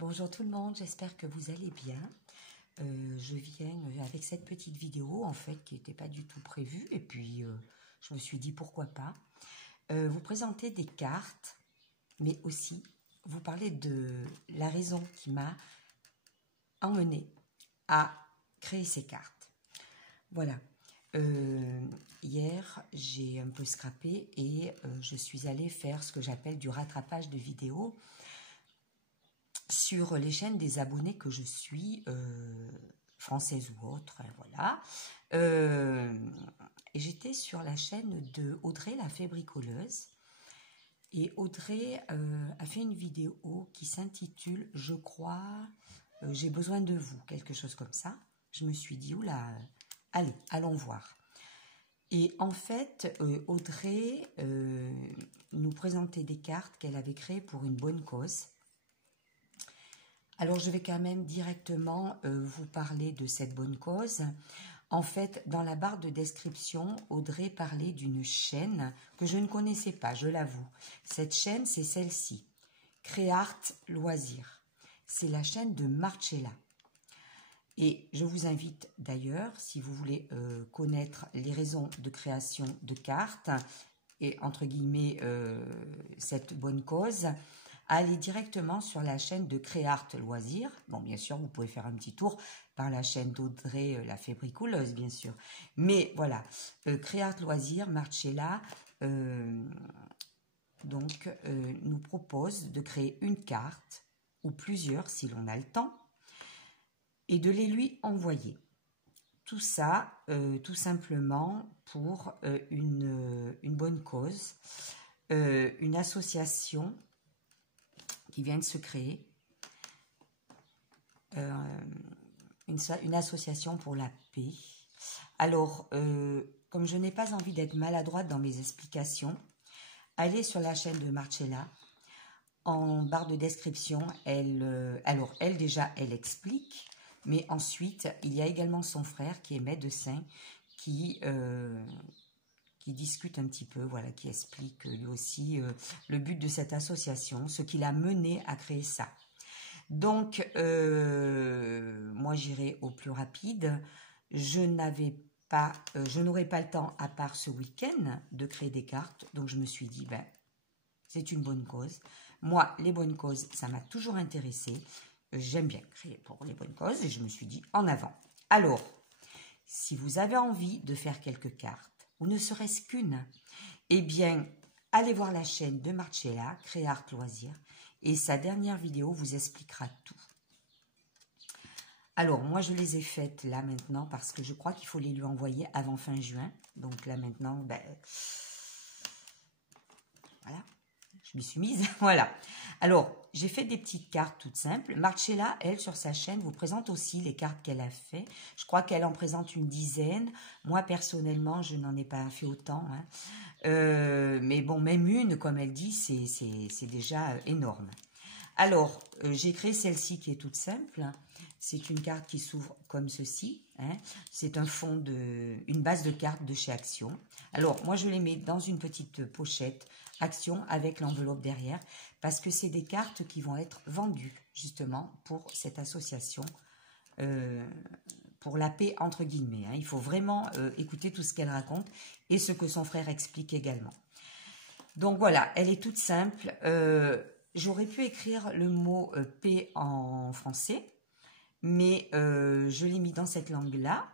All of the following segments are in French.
Bonjour tout le monde, j'espère que vous allez bien. Je viens avec cette petite vidéo en fait qui n'était pas du tout prévue et puis je me suis dit pourquoi pas. Vous présenter des cartes mais aussi vous parler de la raison qui m'a emmené à créer ces cartes. Voilà. Hier j'ai un peu scrappé et je suis allée faire ce que j'appelle du rattrapage de vidéos sur les chaînes des abonnés que je suis, françaises ou autres, voilà. Et j'étais sur la chaîne de Audrey la fée bricoleuse. Et Audrey a fait une vidéo qui s'intitule « Je crois, j'ai besoin de vous », quelque chose comme ça. Je me suis dit « Oula, allez, allons voir ». Et en fait, Audrey nous présentait des cartes qu'elle avait créées pour une bonne cause. Alors, je vais quand même directement vous parler de cette bonne cause. En fait, dans la barre de description, Audrey parlait d'une chaîne que je ne connaissais pas, je l'avoue. Cette chaîne, c'est celle-ci, Créart Loisirs. C'est la chaîne de Marcella. Et je vous invite d'ailleurs, si vous voulez connaître les raisons de création de cartes et entre guillemets cette bonne cause, allez directement sur la chaîne de Créart Loisirs. Bon, bien sûr, vous pouvez faire un petit tour par la chaîne d'Audrey la fée bricoleuse, bien sûr. Mais voilà, Créart Loisirs, Marcella, nous propose de créer une carte, ou plusieurs si l'on a le temps, et de les lui envoyer. Tout ça, tout simplement pour une bonne cause, une association qui vient de se créer, une association pour la paix. Alors, comme je n'ai pas envie d'être maladroite dans mes explications, allez sur la chaîne de Marcella. En barre de description, elle explique, mais ensuite, il y a également son frère qui est médecin, qui discute un petit peu, voilà, qui explique lui aussi le but de cette association, ce qui l'a mené à créer ça. Donc, moi j'irai au plus rapide. Je n'aurai pas le temps à part ce week-end de créer des cartes, donc je me suis dit, ben, c'est une bonne cause. Moi, les bonnes causes, ça m'a toujours intéressé. J'aime bien créer pour les bonnes causes et je me suis dit, en avant. Alors, si vous avez envie de faire quelques cartes, ou ne serait-ce qu'une, eh bien, allez voir la chaîne de Marcella, Créart Loisirs, et sa dernière vidéo vous expliquera tout. Alors, moi, je les ai faites là maintenant parce que je crois qu'il faut les lui envoyer avant fin juin. Donc là maintenant, ben, voilà, je m'y suis mise, voilà. Alors, j'ai fait des petites cartes toutes simples. Marcella, elle, sur sa chaîne, vous présente aussi les cartes qu'elle a fait. Je crois qu'elle en présente une dizaine. Moi, personnellement, je n'en ai pas fait autant. Hein. Mais bon, même une, comme elle dit, c'est déjà énorme. Alors, j'ai créé celle-ci qui est toute simple. C'est une carte qui s'ouvre comme ceci. Hein. C'est une base de cartes de chez Action. Alors, moi, je les mets dans une petite pochette Action avec l'enveloppe derrière parce que c'est des cartes qui vont être vendues justement pour cette association pour la paix entre guillemets. Hein. Il faut vraiment écouter tout ce qu'elle raconte et ce que son frère explique également. Donc voilà, elle est toute simple. J'aurais pu écrire le mot paix en français, mais je l'ai mis dans cette langue-là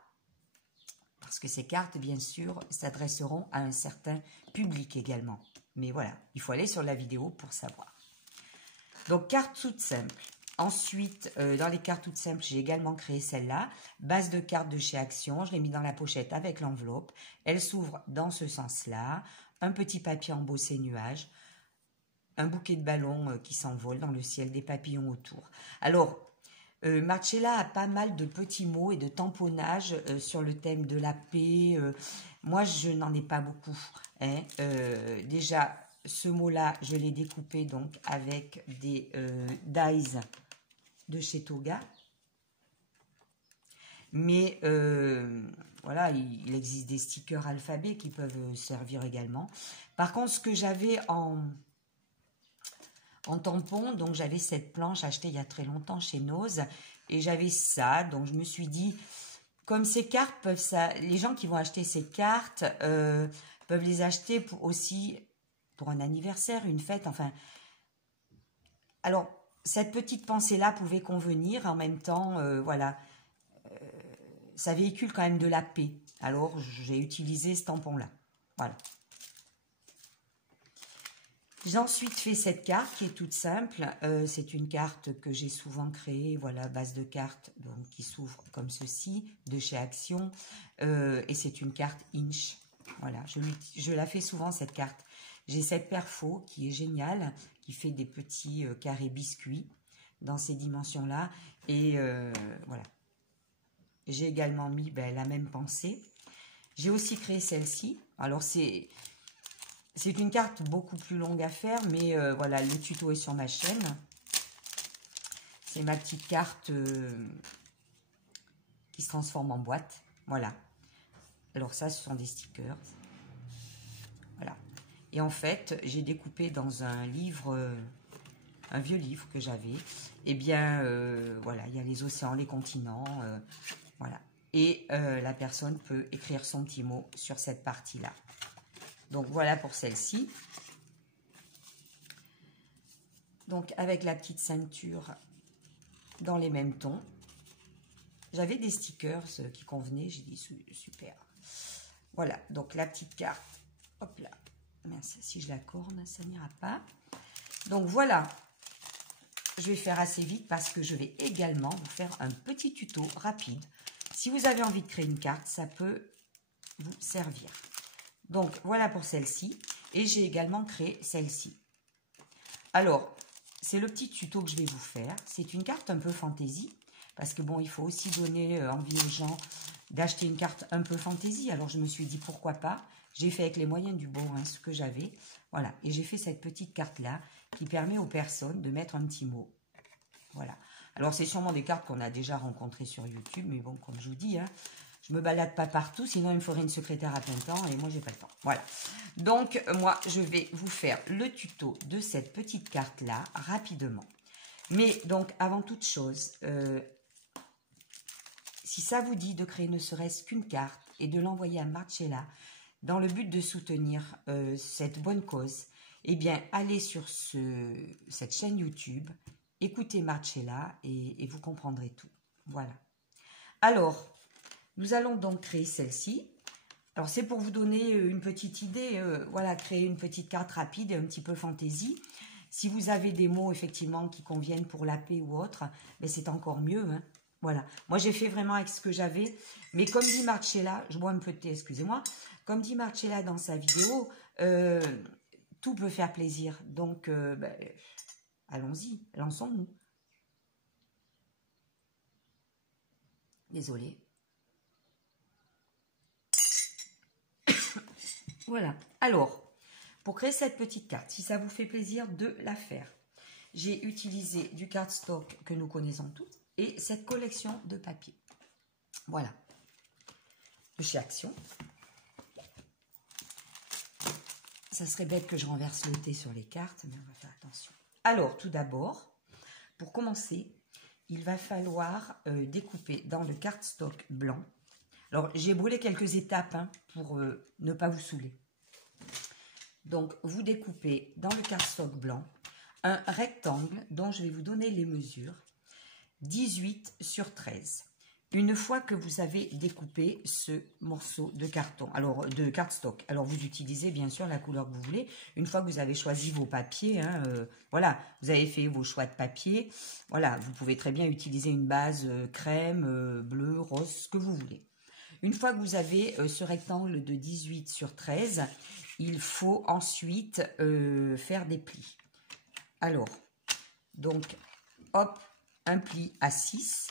parce que ces cartes, bien sûr, s'adresseront à un certain public également. Mais voilà, il faut aller sur la vidéo pour savoir. Donc, carte toute simple. Ensuite, dans les cartes toutes simples, j'ai également créé celle-là. Base de cartes de chez Action. Je l'ai mis dans la pochette avec l'enveloppe. Elle s'ouvre dans ce sens-là. Un petit papier embossé nuage. Un bouquet de ballons qui s'envole dans le ciel, des papillons autour. Alors, Marcella a pas mal de petits mots et de tamponnage sur le thème de la paix. Moi, je n'en ai pas beaucoup. Hein. Déjà, ce mot-là, je l'ai découpé donc avec des dies de chez Toga. Mais voilà, il existe des stickers alphabet qui peuvent servir également. Par contre, ce que j'avais en en tampon. Donc, j'avais cette planche achetée il y a très longtemps chez Nose. Et j'avais ça. Donc, je me suis dit, comme ces cartes peuvent ça, les gens qui vont acheter ces cartes peuvent les acheter aussi pour un anniversaire, une fête, enfin. Alors, cette petite pensée-là pouvait convenir. En même temps, voilà, ça véhicule quand même de la paix. Alors, j'ai utilisé ce tampon-là. Voilà. J'ai ensuite fait cette carte qui est toute simple. C'est une carte que j'ai souvent créée, voilà, base de cartes donc, qui s'ouvre comme ceci, de chez Action. Et c'est une carte Inch. Voilà, je la fais souvent cette carte. J'ai cette perfo qui est géniale, qui fait des petits carrés biscuits dans ces dimensions-là. Et voilà. J'ai également mis la même pensée. J'ai aussi créé celle-ci. Alors, c'est une carte beaucoup plus longue à faire, mais voilà, le tuto est sur ma chaîne. C'est ma petite carte qui se transforme en boîte. Voilà. Alors ça, ce sont des stickers. Voilà. Et en fait, j'ai découpé dans un livre, un vieux livre que j'avais. Eh bien, voilà, il y a les océans, les continents, voilà. Et la personne peut écrire son petit mot sur cette partie-là. Donc, voilà pour celle-ci. Donc, avec la petite ceinture dans les mêmes tons. J'avais des stickers qui convenaient. J'ai dit, super. Voilà, donc la petite carte. Hop là. Mince, si je la corne, ça n'ira pas. Donc, voilà. Je vais faire assez vite parce que je vais également vous faire un petit tuto rapide. Si vous avez envie de créer une carte, ça peut vous servir. Donc, voilà pour celle-ci. Et j'ai également créé celle-ci. Alors, c'est le petit tuto que je vais vous faire. C'est une carte un peu fantaisie. Parce que, bon, il faut aussi donner envie aux gens d'acheter une carte un peu fantaisie. Alors, je me suis dit, pourquoi pas. J'ai fait avec les moyens du bord ce que j'avais. Voilà. Et j'ai fait cette petite carte-là qui permet aux personnes de mettre un petit mot. Voilà. Alors, c'est sûrement des cartes qu'on a déjà rencontrées sur YouTube. Mais bon, comme je vous dis, je ne me balade pas partout, sinon il me faudrait une secrétaire à plein temps et moi, j'ai pas le temps. Voilà. Donc, moi, je vais vous faire le tuto de cette petite carte-là rapidement. Mais donc, avant toute chose, si ça vous dit de créer ne serait-ce qu'une carte et de l'envoyer à Marcella dans le but de soutenir cette bonne cause, eh bien, allez sur cette chaîne YouTube, écoutez Marcella et vous comprendrez tout. Voilà. Alors, nous allons donc créer celle-ci. Alors, c'est pour vous donner une petite idée. Voilà, créer une petite carte rapide et un petit peu fantaisie. Si vous avez des mots, effectivement, qui conviennent pour la paix ou autre, ben, c'est encore mieux. Hein. Voilà. Moi, j'ai fait vraiment avec ce que j'avais. Mais comme dit Marcella, je bois un peu de thé, excusez-moi. Comme dit Marcella dans sa vidéo, tout peut faire plaisir. Donc, ben, allons-y, lançons-nous. Désolée. Voilà. Alors, pour créer cette petite carte, si ça vous fait plaisir de la faire, j'ai utilisé du cardstock que nous connaissons tous et cette collection de papier. Voilà. De chez Action. Ça serait bête que je renverse le thé sur les cartes, mais on va faire attention. Alors, tout d'abord, pour commencer, il va falloir découper dans le cardstock blanc. Alors, j'ai brûlé quelques étapes pour ne pas vous saouler. Donc, vous découpez dans le cardstock blanc un rectangle dont je vais vous donner les mesures, 18 sur 13. Une fois que vous avez découpé ce morceau de carton, alors de cardstock, alors vous utilisez bien sûr la couleur que vous voulez. Une fois que vous avez choisi vos papiers, voilà, vous avez fait vos choix de papier, voilà, vous pouvez très bien utiliser une base crème, bleu, rose, ce que vous voulez. Une fois que vous avez ce rectangle de 18 sur 13, il faut ensuite faire des plis. Alors, donc, hop, un pli à 6,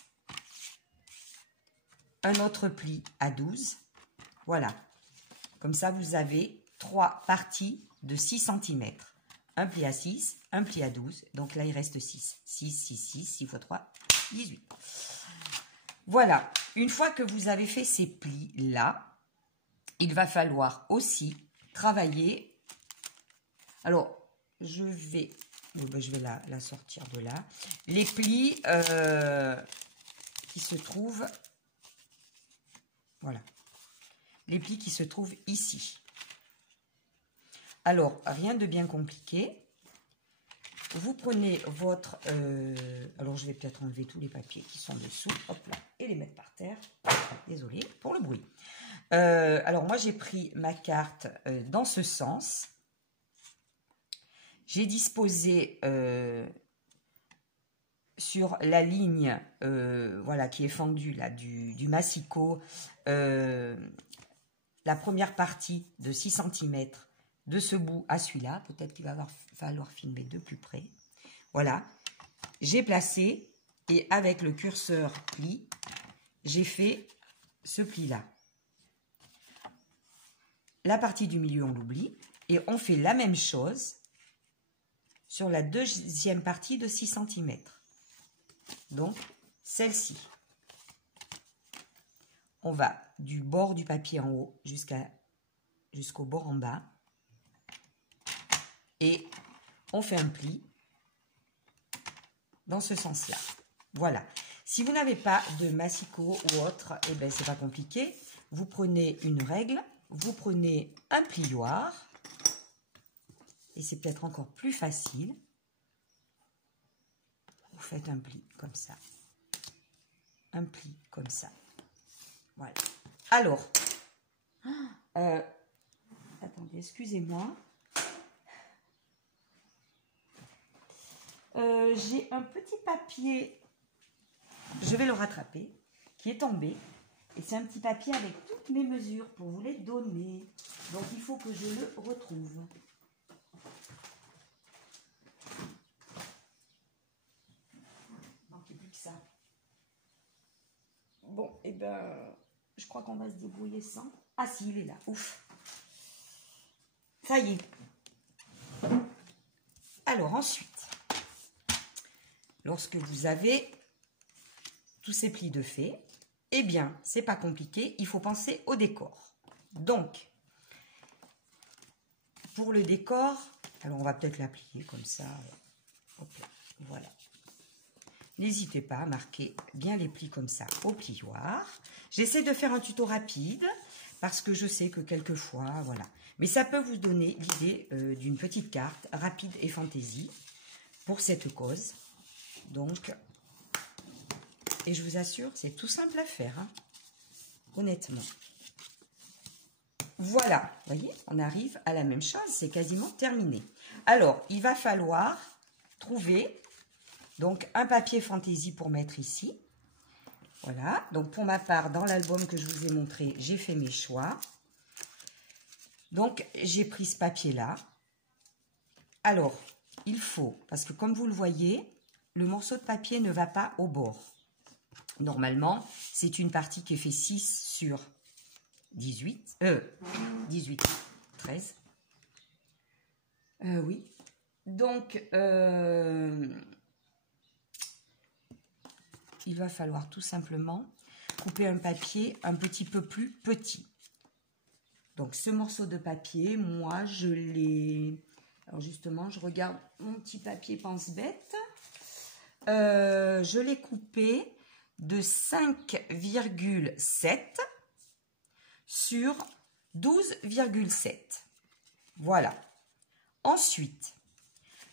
un autre pli à 12, voilà. Comme ça, vous avez 3 parties de 6 cm. Un pli à 6, un pli à 12, donc là, il reste 6. 6, 6, 6, 6 x 3, 18. Voilà, une fois que vous avez fait ces plis-là, il va falloir aussi travailler. Alors, je vais Oui, ben, je vais la sortir de là. Les plis qui se trouvent, voilà, les plis qui se trouvent ici. Alors, rien de bien compliqué. Vous prenez votre... alors, je vais peut-être enlever tous les papiers qui sont dessous. Hop là, et les mettre par terre. Désolée pour le bruit. Alors, moi, j'ai pris ma carte dans ce sens. J'ai disposé sur la ligne voilà, qui est fendue là, du massicot la première partie de 6 cm de ce bout à celui-là. Peut-être qu'il va falloir filmer de plus près. Voilà, j'ai placé et avec le curseur pli, j'ai fait ce pli-là. La partie du milieu, on l'oublie et on fait la même chose sur la deuxième partie de 6 cm. Donc, celle-ci. On va du bord du papier en haut jusqu'au bord en bas. Et on fait un pli dans ce sens-là. Voilà. Si vous n'avez pas de massicot ou autre, eh ben, c'est pas compliqué. Vous prenez une règle, vous prenez un plioir. Et c'est peut-être encore plus facile. Vous faites un pli comme ça. Un pli comme ça. Voilà. Alors, attendez, excusez-moi. J'ai un petit papier, je vais le rattraper, qui est tombé. Et c'est un petit papier avec toutes mes mesures pour vous les donner. Donc, il faut que je le retrouve. Ça. Bon, et ben, je crois qu'on va se débrouiller sans. Ah si, il est là. Ouf. Ça y est. Alors ensuite, lorsque vous avez tous ces plis de fait, eh bien, c'est pas compliqué. Il faut penser au décor. Donc, pour le décor, alors on va peut-être la plier comme ça. Hop là, voilà. N'hésitez pas à marquer bien les plis comme ça au plioir. J'essaie de faire un tuto rapide parce que je sais que quelquefois, voilà. Mais ça peut vous donner l'idée d'une petite carte rapide et fantaisie pour cette cause. Donc, et je vous assure, c'est tout simple à faire, hein, honnêtement. Voilà, vous voyez, on arrive à la même chose, c'est quasiment terminé. Alors, il va falloir trouver... Donc, un papier fantaisie pour mettre ici. Voilà. Donc, pour ma part, dans l'album que je vous ai montré, j'ai fait mes choix. Donc, j'ai pris ce papier-là. Alors, il faut, parce que comme vous le voyez, le morceau de papier ne va pas au bord. Normalement, c'est une partie qui est fait 6 sur 18. 13. Oui. Donc, il va falloir tout simplement couper un papier un petit peu plus petit. Donc, ce morceau de papier, moi, je l'ai... Alors, justement, je regarde mon petit papier pense-bête. Je l'ai coupé de 5,7 sur 12,7. Voilà. Ensuite,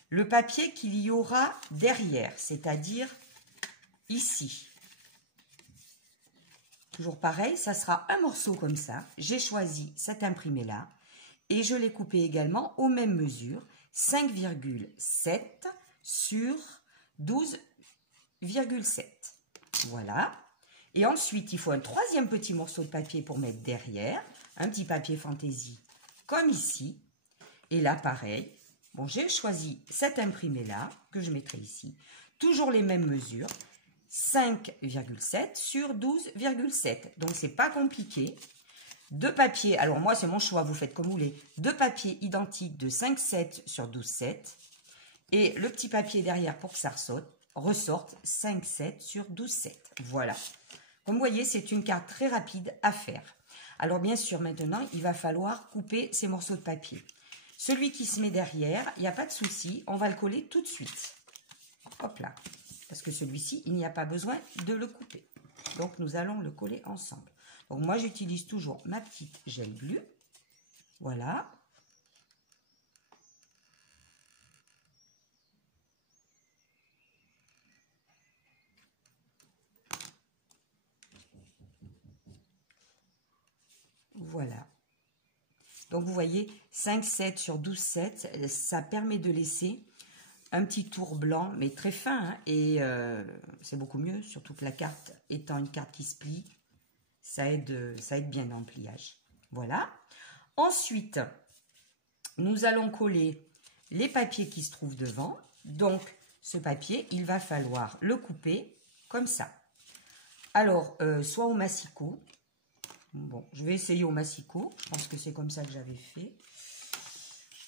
le papier qu'il y aura derrière, c'est-à-dire ici. Toujours pareil, ça sera un morceau comme ça. J'ai choisi cet imprimé-là et je l'ai coupé également aux mêmes mesures, 5,7 sur 12,7. Voilà. Et ensuite, il faut un troisième petit morceau de papier pour mettre derrière, un petit papier fantaisie comme ici. Et là, pareil, bon, j'ai choisi cet imprimé-là que je mettrai ici. Toujours les mêmes mesures. 5,7 sur 12,7. Donc, c'est pas compliqué. Deux papiers, alors moi, c'est mon choix, vous faites comme vous voulez. Deux papiers identiques de 5,7 sur 12,7. Et le petit papier derrière pour que ça ressorte 5,7 sur 12,7. Voilà. Comme vous voyez, c'est une carte très rapide à faire. Alors, bien sûr, maintenant, il va falloir couper ces morceaux de papier. Celui qui se met derrière, il n'y a pas de souci, on va le coller tout de suite. Hop là. Parce que celui-ci, il n'y a pas besoin de le couper. Donc, nous allons le coller ensemble. Donc, moi, j'utilise toujours ma petite gel glue. Voilà. Voilà. Donc, vous voyez, 5,7 sur 12,7, ça permet de laisser un petit tour blanc, mais très fin. Hein, et c'est beaucoup mieux, surtout que la carte étant une carte qui se plie, ça aide bien dans le pliage. Voilà. Ensuite, nous allons coller les papiers qui se trouvent devant. Donc, ce papier, il va falloir le couper comme ça. Alors, soit au massicot. Bon, je vais essayer au massicot. Je pense que c'est comme ça que j'avais fait.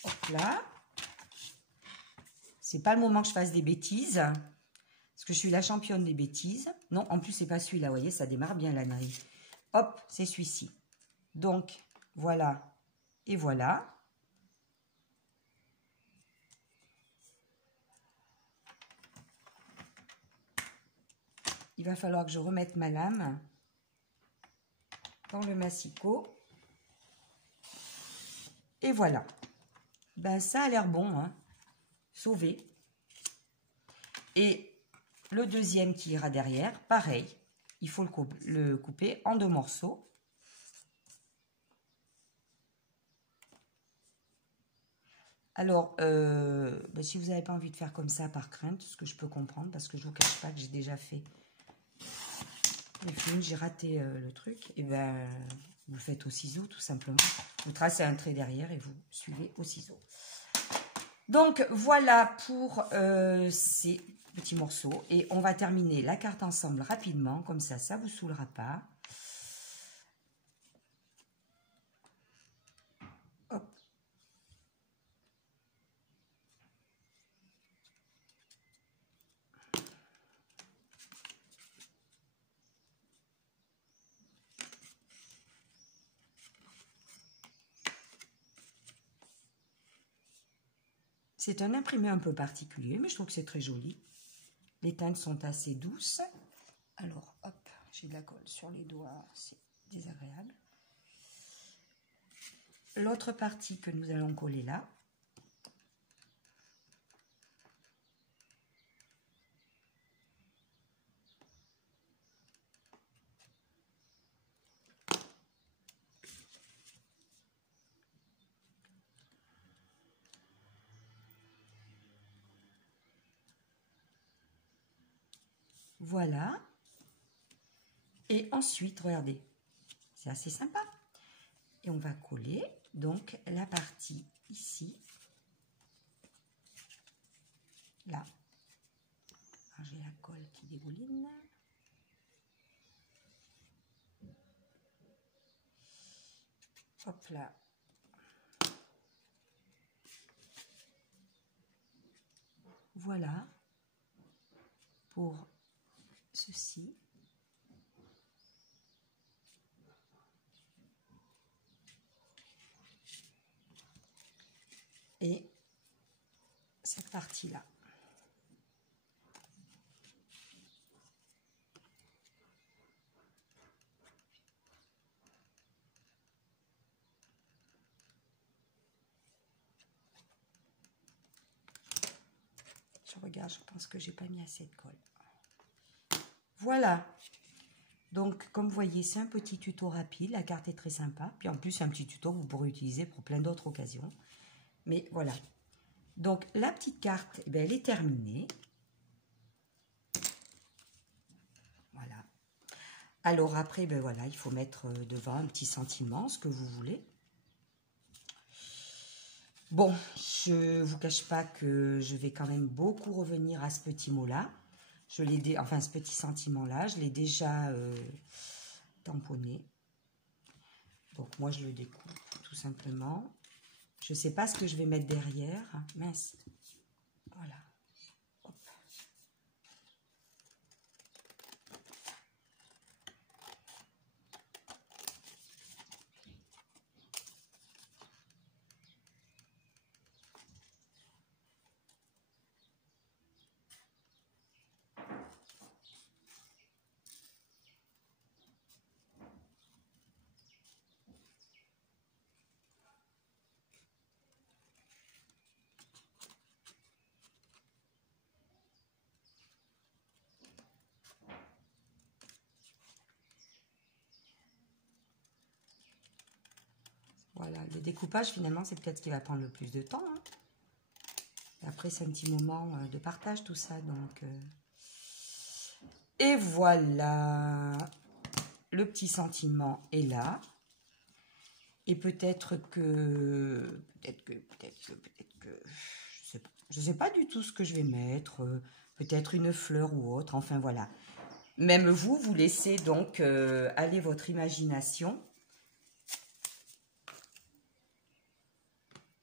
Hop là. C'est pas le moment que je fasse des bêtises. Parce que je suis la championne des bêtises. Non, en plus, c'est pas celui-là. Vous voyez, ça démarre bien la narine. Hop, c'est celui-ci. Donc, voilà. Et voilà. Il va falloir que je remette ma lame dans le massicot. Et voilà. Ben, ça a l'air bon, hein. Sauvé. Et le deuxième qui ira derrière, pareil. Il faut le couper en 2 morceaux. Alors, ben, si vous n'avez pas envie de faire comme ça par crainte, ce que je peux comprendre, parce que je ne vous cache pas que j'ai déjà fait les films, j'ai raté le truc, et ben vous le faites au ciseau tout simplement. Vous tracez un trait derrière et vous suivez au ciseau. Donc voilà pour ces petits morceaux. Et on va terminer la carte ensemble rapidement, comme ça, ça ne vous saoulera pas. Hop. C'est un imprimé un peu particulier, mais je trouve que c'est très joli. Les teintes sont assez douces. Alors, hop, j'ai de la colle sur les doigts, c'est désagréable. L'autre partie que nous allons coller là. Voilà. Et ensuite, regardez, c'est assez sympa. Et on va coller donc la partie ici. Là. J'ai la colle qui dégouline. Hop là. Voilà pour ceci. Et cette partie-là. Je regarde, je pense que j'ai pas mis assez de colle. Voilà. Donc, comme vous voyez, c'est un petit tuto rapide. La carte est très sympa. Puis en plus, c'est un petit tuto que vous pourrez utiliser pour plein d'autres occasions. Mais voilà. Donc, la petite carte, eh bien, elle est terminée. Voilà. Alors après, ben voilà, il faut mettre devant un petit sentiment, ce que vous voulez. Bon, je ne vous cache pas que je vais quand même beaucoup revenir à ce petit mot-là. Enfin, ce petit sentiment-là, je l'ai déjà tamponné. Donc, moi, je le découpe tout simplement. Je ne sais pas ce que je vais mettre derrière. Mince. Voilà. Hop. Voilà, le découpage, finalement, c'est peut-être ce qui va prendre le plus de temps. Hein. Et après, c'est un petit moment de partage, tout ça. Donc, et voilà, le petit sentiment est là. Et peut-être que, je sais pas du tout ce que je vais mettre. Peut-être une fleur ou autre. Enfin, voilà. Même vous, vous laissez donc aller votre imagination.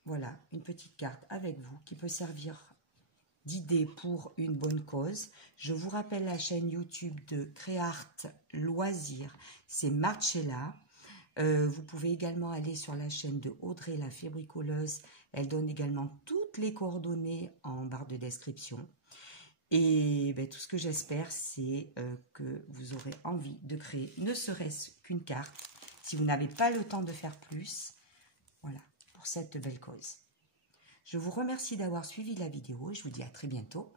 Voilà, une petite carte avec vous qui peut servir d'idée pour une bonne cause. Je vous rappelle la chaîne YouTube de Créart Loisirs, c'est Marcella. Vous pouvez également aller sur la chaîne de Audrey la fée bricoleuse. Elle donne également toutes les coordonnées en barre de description. Et ben, tout ce que j'espère, c'est que vous aurez envie de créer ne serait-ce qu'une carte. Si vous n'avez pas le temps de faire plus, voilà, pour cette belle cause. Je vous remercie d'avoir suivi la vidéo et je vous dis à très bientôt